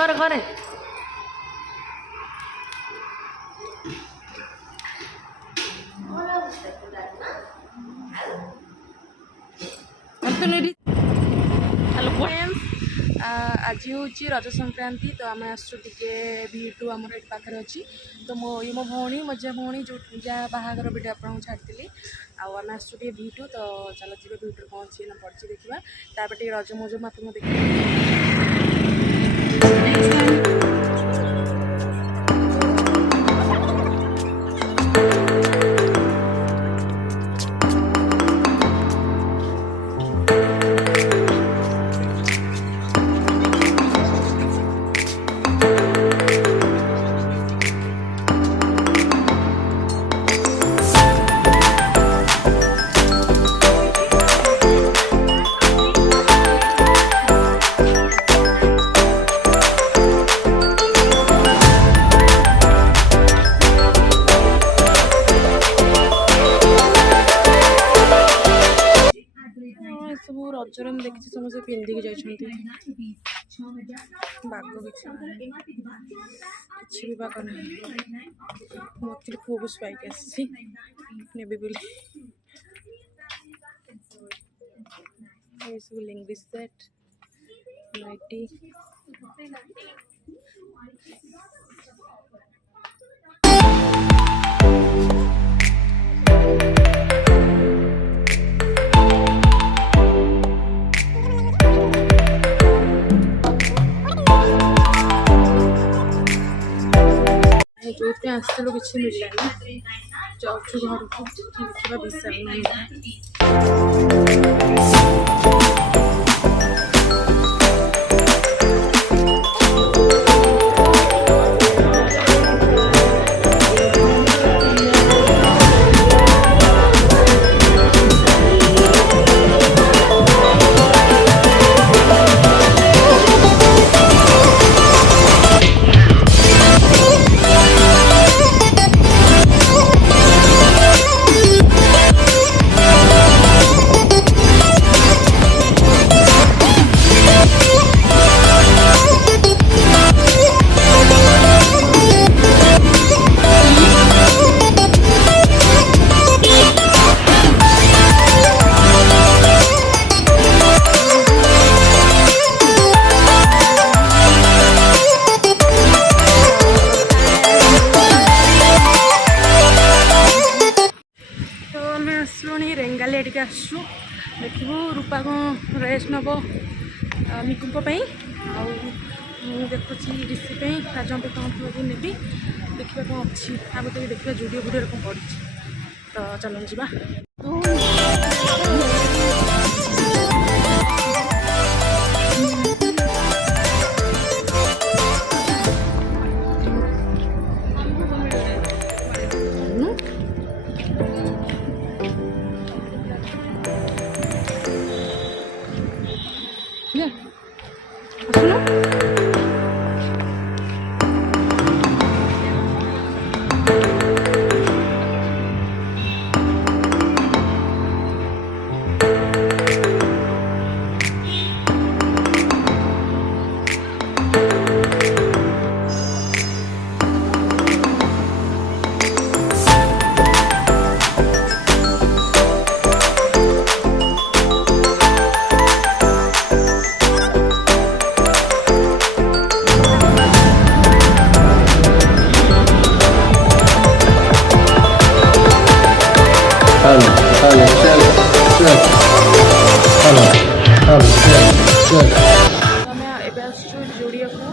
करे करे hello friends आज हूँ रज संक्रांति तो आम आसु टे भीटू आमर ये पाखे अच्छी तो मो भौणी मजा भौणी जो जहाँ बाहागर वीडियो आपको छाड़ी आम आसु टे भीटू तो चलो जी भीटू कौन सी पड़ी देखा तापर टे रज मौज आपको देखिए सब रजर देखी समस्त पिंधिकी जाइछन्ति बाग किसी भी बाग ना मुझे पुओ स्वाइक आसी बोली सब लैंग्वेज सेट नाइटी जो आसलू किसी मिललानी जाऊँ घर को देखा विशाल रेंगालिया टिके आसु देखू रूपा कौन रेस्ट नब मिकु देखुची ऋषि राजन कौन थी नेबी देखा कौन अच्छी आ तो देखा जुडियो वीडियो कौन पड़ी तो चलो जी जुड़िया को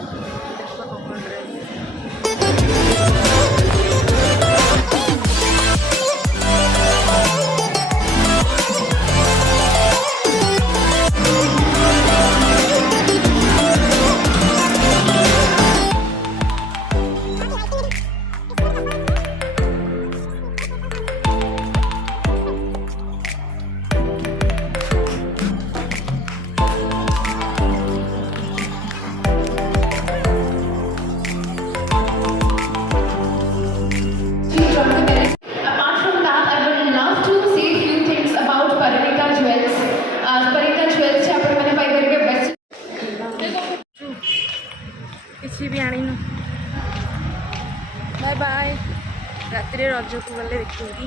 ରଜକୁ ଗଲେ ଦେଖେଇବି।